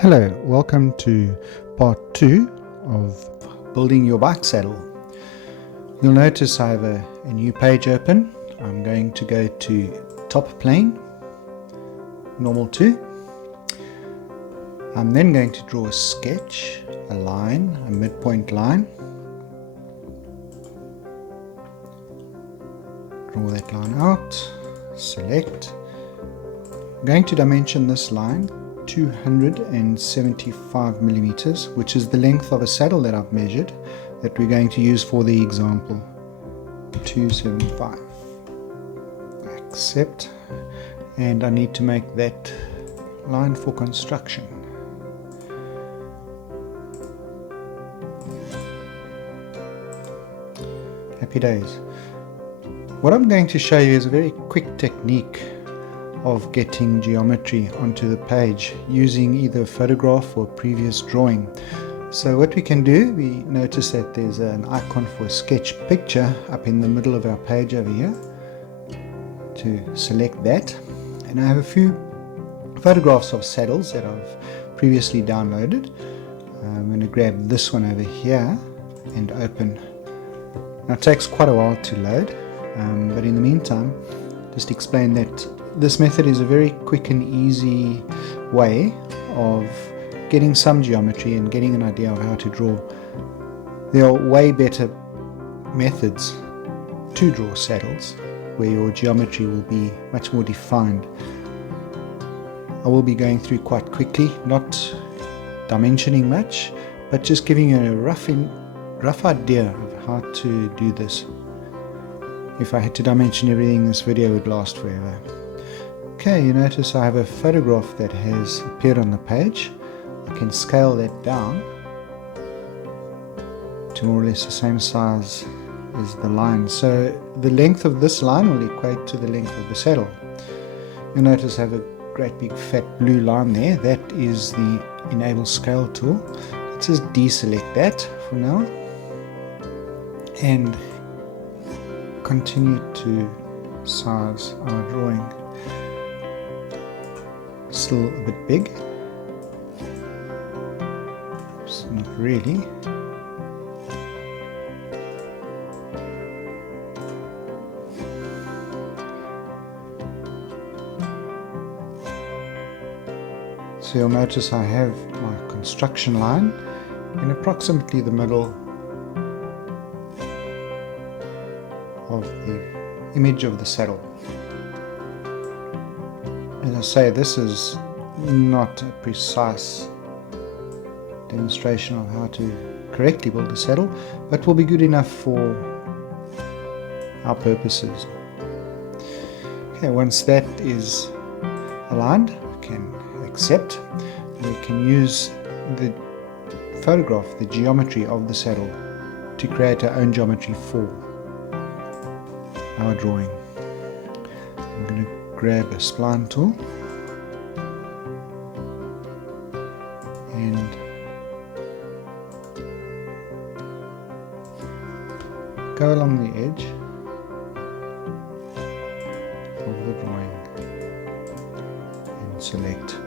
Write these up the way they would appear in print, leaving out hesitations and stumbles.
Hello, welcome to part 2 of building your bike saddle. You'll notice I have a new page open. I'm going to go to top plane, normal 2. I'm then going to draw a sketch, a line, a midpoint line. Draw that line out, select. I'm going to dimension this line 275 millimeters, which is the length of a saddle that I've measured that we're going to use for the example. 275. Accept, and I need to make that line for construction. Happy days. What I'm going to show you is a very quick technique of getting geometry onto the page using either a photograph or a previous drawing. So what we can do, we notice that there's an icon for a sketch picture up in the middle of our page over here. To select that, and I have a few photographs of saddles that I've previously downloaded. I'm going to grab this one over here and open. Now it takes quite a while to load, but in the meantime, just explain that this method is a very quick and easy way of getting some geometry and getting an idea of how to draw. There are way better methods to draw saddles where your geometry will be much more defined. I will be going through quite quickly, not dimensioning much, but just giving you a rough idea of how to do this. If I had to dimension everything, this video would last forever. Okay, you notice I have a photograph that has appeared on the page. I can scale that down to more or less the same size as the line. So the length of this line will equate to the length of the saddle. You'll notice I have a great big fat blue line there. That is the enable scale tool. Let's just deselect that for now and continue to size our drawing. Still a bit big. Oops, not really. So you'll notice I have my construction line in approximately the middle of the image of the saddle. As I say, this is not a precise demonstration of how to correctly build a saddle, but will be good enough for our purposes. Okay, once that is aligned, we can accept. We can use the photograph, the geometry of the saddle, to create our own geometry for our drawing. I'm going to grab a spline tool and go along the edge of the drawing and select.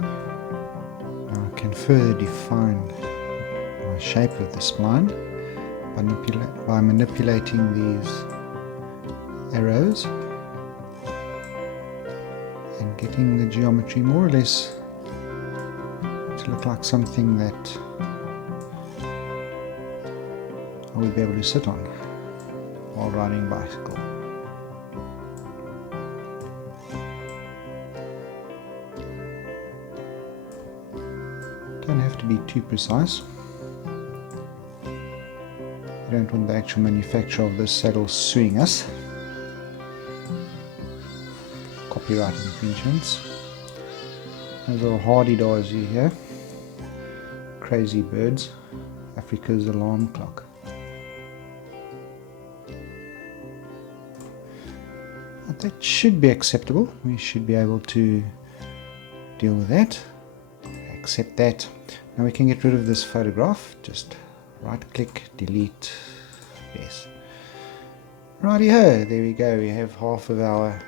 Now I can further define my shape of the spline by manipulating these arrows and getting the geometry more or less to look like something that I will be able to sit on while riding a bicycle. Don't have to be too precise. You don't want the actual manufacturer of this saddle suing us. Copyright infringements. Those are hardy-days here. Crazy birds. Africa's alarm clock. But that should be acceptable. We should be able to deal with that. Accept that. Now we can get rid of this photograph. Just right click, delete. Yes. Righty-ho, there we go. We have half of our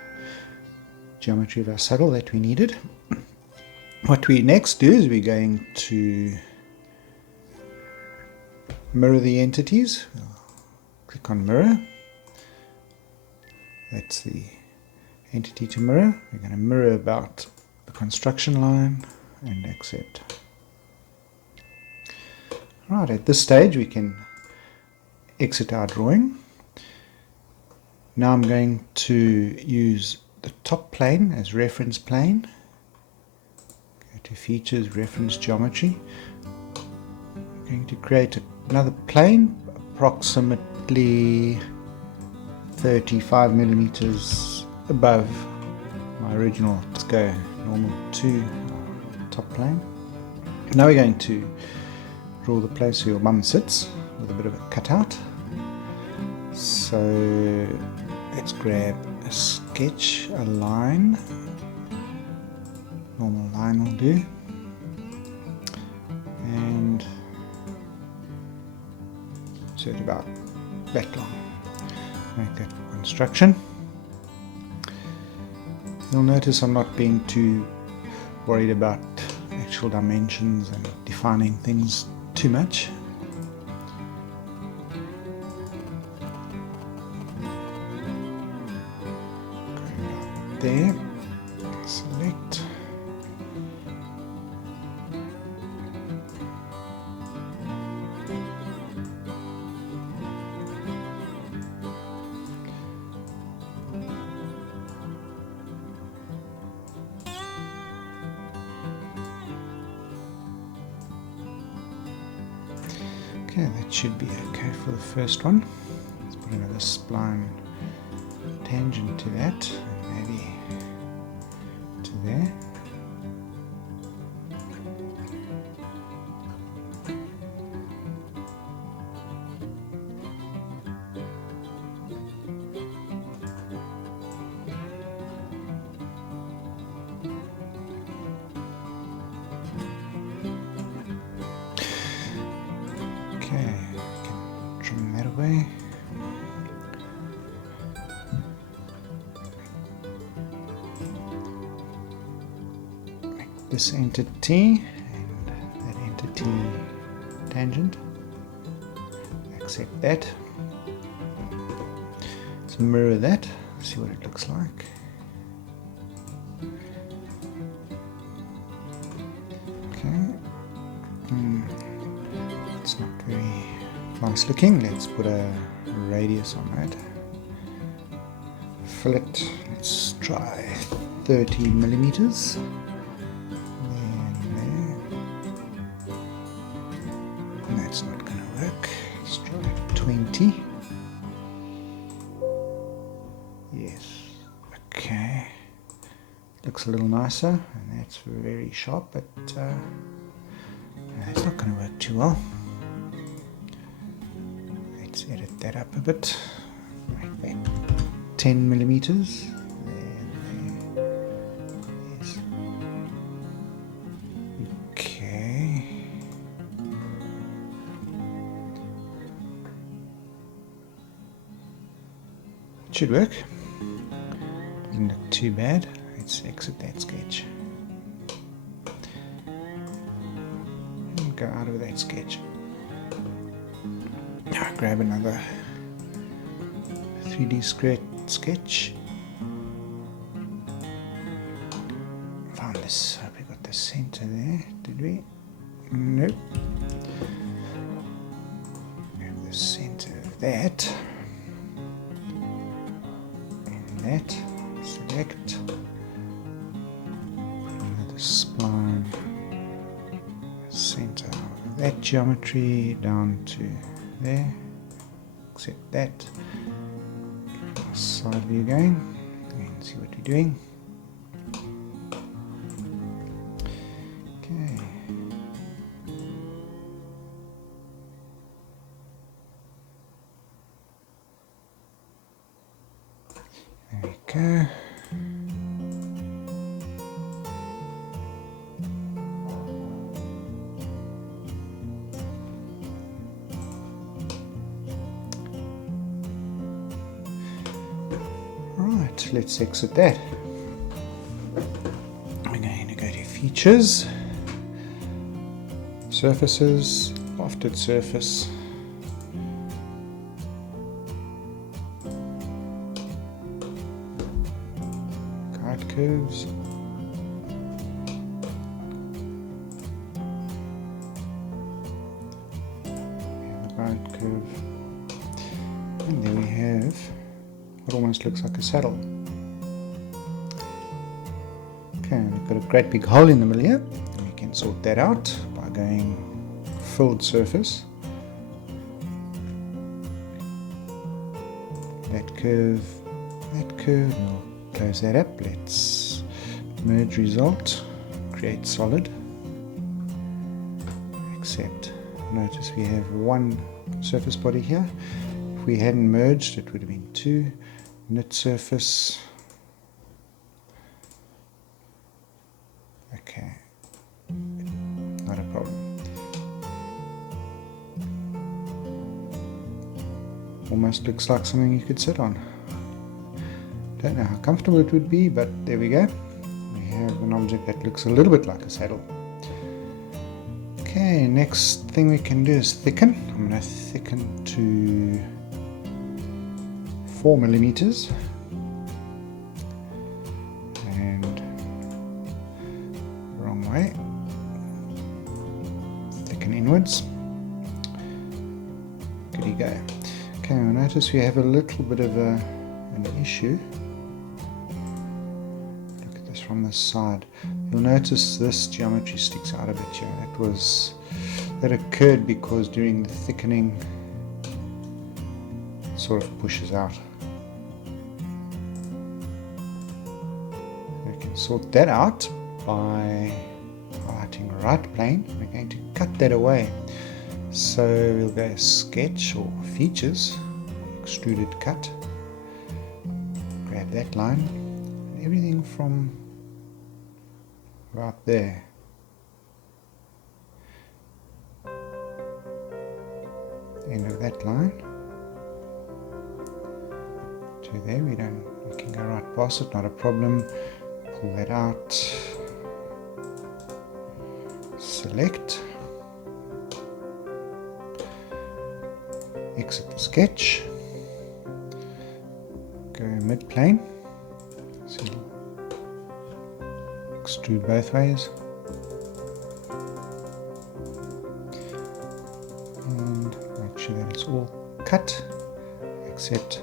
geometry of our saddle that we needed. What we next do is we're going to mirror the entities. Click on mirror. That's the entity to mirror. We're going to mirror about the construction line and accept. Right, at this stage we can exit our drawing. Now I'm going to use the top plane as reference plane. Go to features, reference geometry. I'm going to create another plane approximately 35 millimeters above my original. Let's go normal to top plane. Now we're going to draw the place where your mum sits with a bit of a cutout. So let's grab a sketch, a line. Normal line will do. And insert about that long. Make that for construction. You'll notice I'm not being too worried about actual dimensions and defining things too much. Go there, select. Okay, that should be okay for the first one. Let's put another spline tangent to that, and maybe to there. Okay, can trim that away. Make this entity and that entity tangent. Accept that. Let's mirror that, see what it looks like. Okay. It's not very nice looking. Let's put a radius on that. Fillet, let's try 30 millimeters. There. That's not going to work. Let's try 20. Yes. Okay. Looks a little nicer, and that's very sharp, but it's not going to work too well. Let's edit that up a bit. Make that 10 millimeters. There. Yes. Okay. It should work. Doesn't look too bad. Let's exit that sketch. And go out of that sketch. Now grab another 3D sketch. Found this. Hope we got the center there. Did we? Nope. Grab the center of that. And that. Select. Another spline. Center of that geometry down to there. Accept that. Side view again and see what we're doing. Okay. There we go. Right, let's exit that. We're going to go to features, surfaces, lofted surface, guide curves, and the guide curve, and there we have what almost looks like a saddle. Okay, we've got a great big hole in the middle here, and we can sort that out by going filled surface. That curve, we'll close that up. Let's merge result, create solid, accept. Notice we have one surface body here. If we hadn't merged, it would have been two. Knit surface. Okay, not a problem. Almost looks like something you could sit on. Don't know how comfortable it would be, but there we go. We have an object that looks a little bit like a saddle. Okay, next thing we can do is thicken. I'm going to thicken to 4 millimeters. Thicken inwards. Good you go. Okay, now notice we have a little bit of an issue. Look at this from this side. You'll notice this geometry sticks out a bit here. That occurred because during the thickening it sort of pushes out. We can sort that out by highlighting right plane. We're going to cut that away. So we'll go sketch or features, extruded cut, grab that line, and everything from right there end of that line to there. We can go right past it, not a problem. Pull that out, select, exit the sketch, go mid plane, so extrude both ways, and make sure that it's all cut, except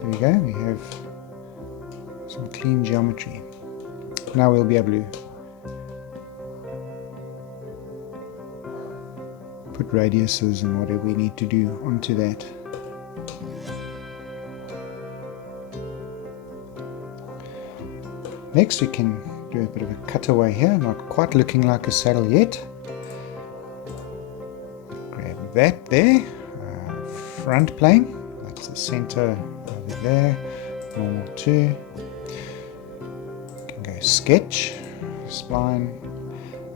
there we go, we have some clean geometry. Now we'll be able to put radiuses and whatever we need to do onto that. Next we can do a bit of a cutaway here, not quite looking like a saddle yet. Grab that there, front plane, that's the center over there, normal 2. Sketch, spline,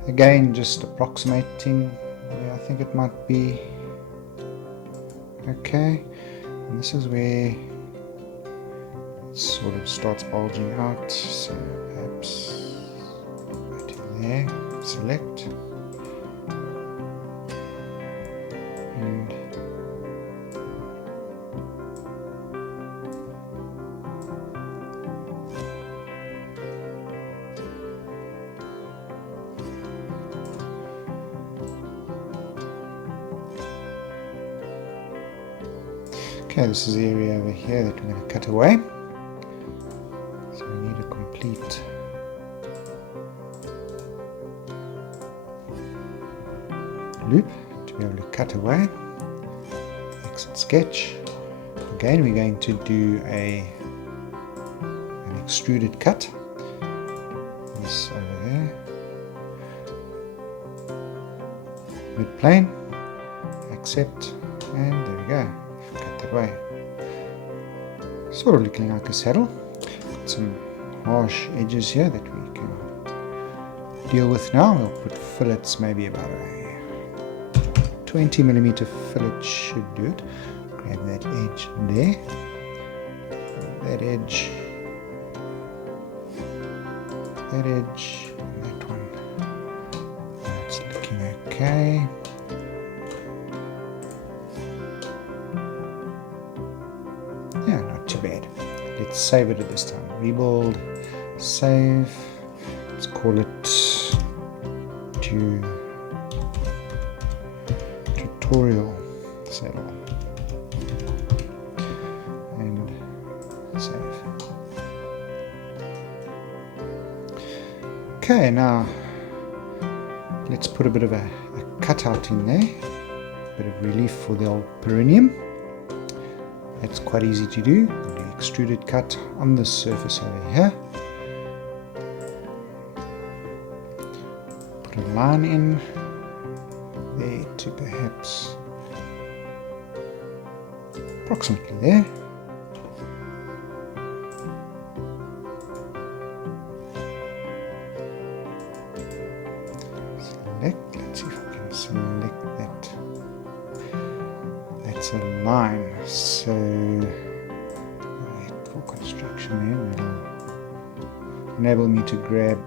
again just approximating where I think it might be. Okay, and this is where it sort of starts bulging out, so perhaps go to there, select, and okay, this is the area over here that we're going to cut away. So we need a complete loop to be able to cut away. Exit sketch. Again, we're going to do an extruded cut. This over there. Mid plane. Accept, and there we go. Way. Sort of looking like a saddle. Got some harsh edges here that we can deal with now. We'll put fillets, maybe about a 20mm fillet should do it. Grab that edge there, that edge, and that one. Okay. Yeah, not too bad. Let's save it at this time. Rebuild, save. Let's call it tutorial saddle. And save. Okay, now let's put a bit of a cutout in there. A bit of relief for the old perineum. That's quite easy to do. The extruded cut on the surface over here. Put a line in there to perhaps approximately there. Select, let's see if I can select that. That's a line, so for construction there will enable me to grab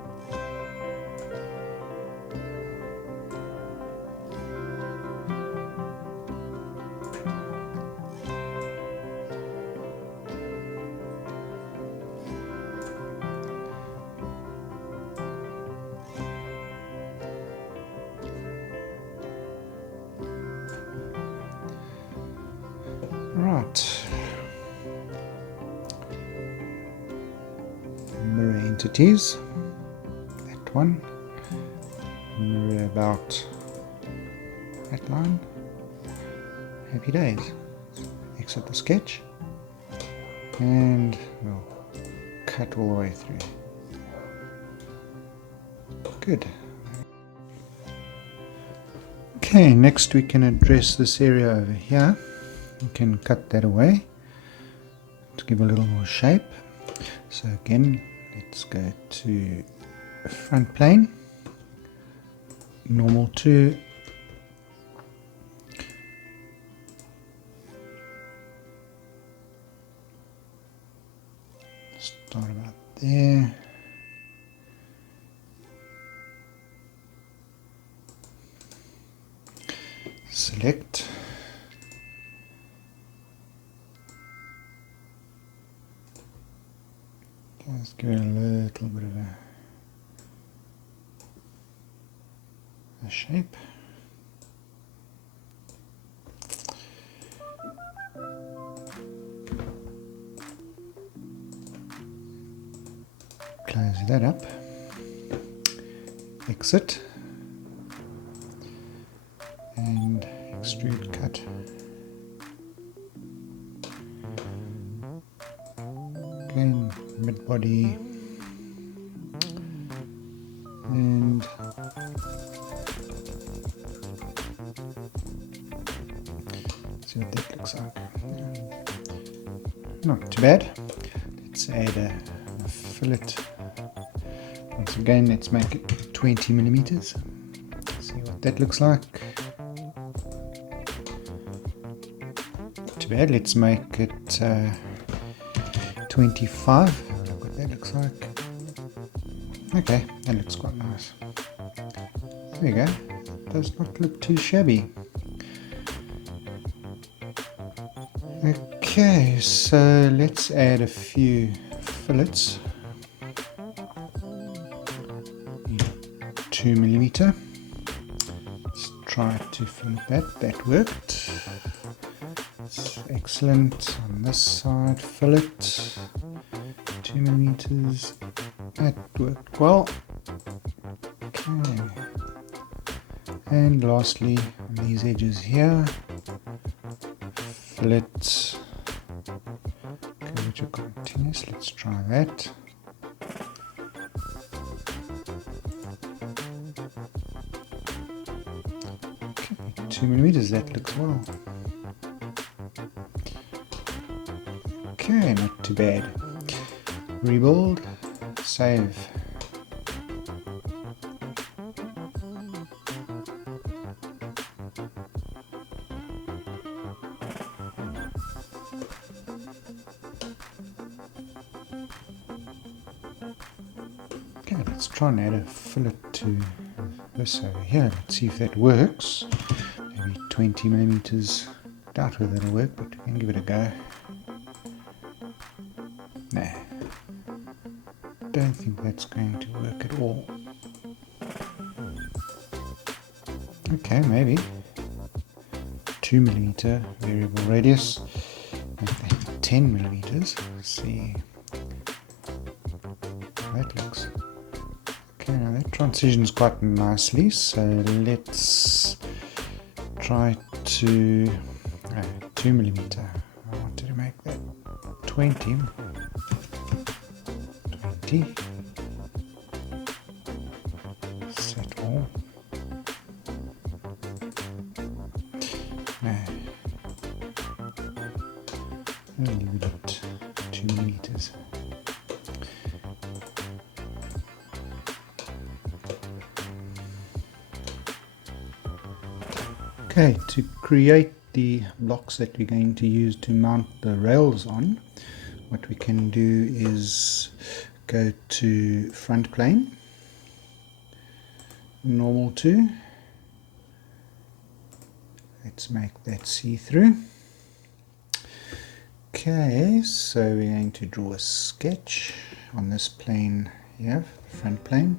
right. Mirror entities. That one. Mirror about that line. Happy days. Exit the sketch. And we'll cut all the way through. Good. Okay, next we can address this area over here. We can cut that away to give a little more shape. So again, let's go to front plane, normal to start about there. Select. Let's give it a little bit of a shape. Close that up. Exit. And extrude cut. Again, mid body, and see what that looks like. Not too bad. Let's add a fillet. Once again, let's make it 20 millimeters. See what that looks like. Not too bad. Let's make it 25. Look what that looks like. Okay, that looks quite nice. There you go. Does not look too shabby. Okay, so let's add a few fillets. 2 millimeter. Let's try to fillet that. That worked. Excellent. On this side, fillet 2 millimeters. That worked well. Okay. And lastly, on these edges here, fillet curvature continuous. Let's try that. Okay, 2 millimeters. That looks well. Okay, not too bad. Rebuild, save. Okay, let's try and add a fillet to this over here. Let's see if that works. Maybe 20 millimeters. Doubt whether that'll work, but we can give it a go. Nah, don't think that's going to work at all. Okay, maybe 2 millimeter variable radius. Make that 10 millimeters. Let's see. That looks okay. Now that transitions quite nicely. So let's try to 2 millimeter. I wanted to make that 20. Set all. No. I'll leave it at 2 millimeters. Okay, to create the blocks that we're going to use to mount the rails on, what we can do is go to front plane, normal to, let's make that see-through. Okay, so we're going to draw a sketch on this plane here, front plane,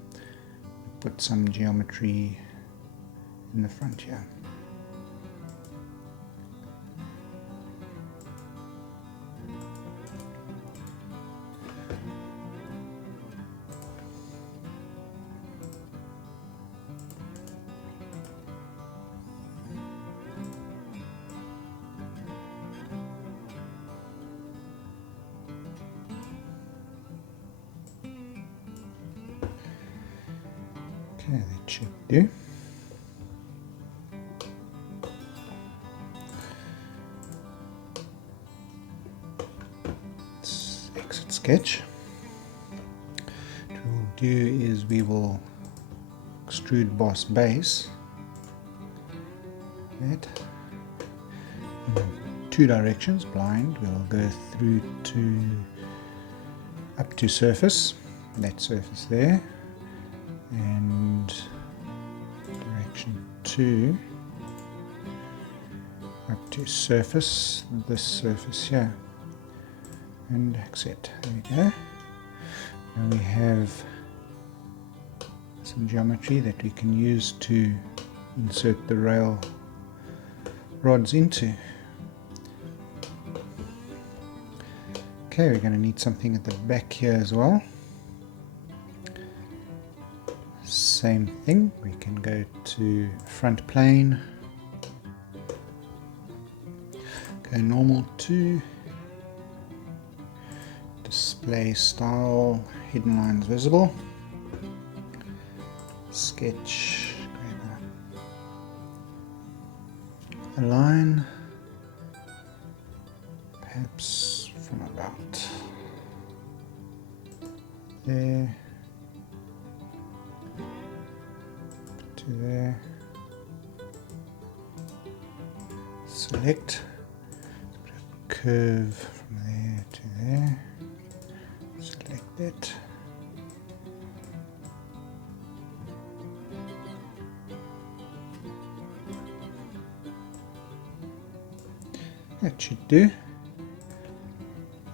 put some geometry in the front here. Okay, that should do. Let's exit sketch. What we'll do is we will extrude boss base. That in 2 directions, blind. We'll go through to up to surface. That surface there. And direction 2 up to surface, this surface here, and accept. There we go. Now we have some geometry that we can use to insert the rail rods into. Okay, we're going to need something at the back here as well. Same thing, we can go to front plane, go normal to, display style, hidden lines visible, sketch, a line, perhaps from about there to there, select, put a curve from there to there, select it, that should do.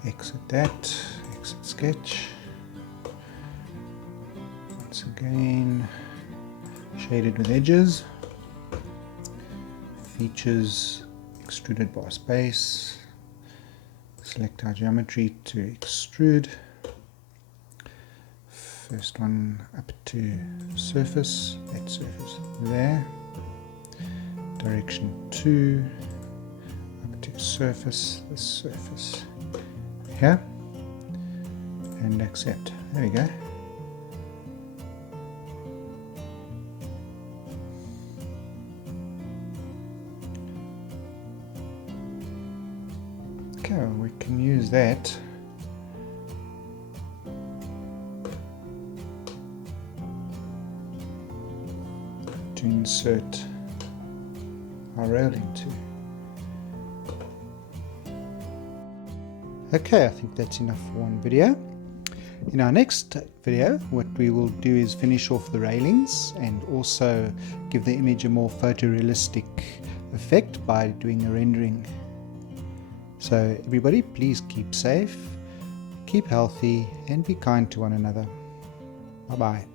Exit that, exit sketch, once again shaded with edges, features, extruded boss base, select our geometry to extrude, first one up to surface, that surface there, direction 2, up to surface, this surface here, and accept. There we go. Okay, well, we can use that to insert our rail into. Okay, I think that's enough for one video. In our next video, what we will do is finish off the railings and also give the image a more photorealistic effect by doing a rendering. So everybody, please keep safe, keep healthy, and be kind to one another. Bye-bye.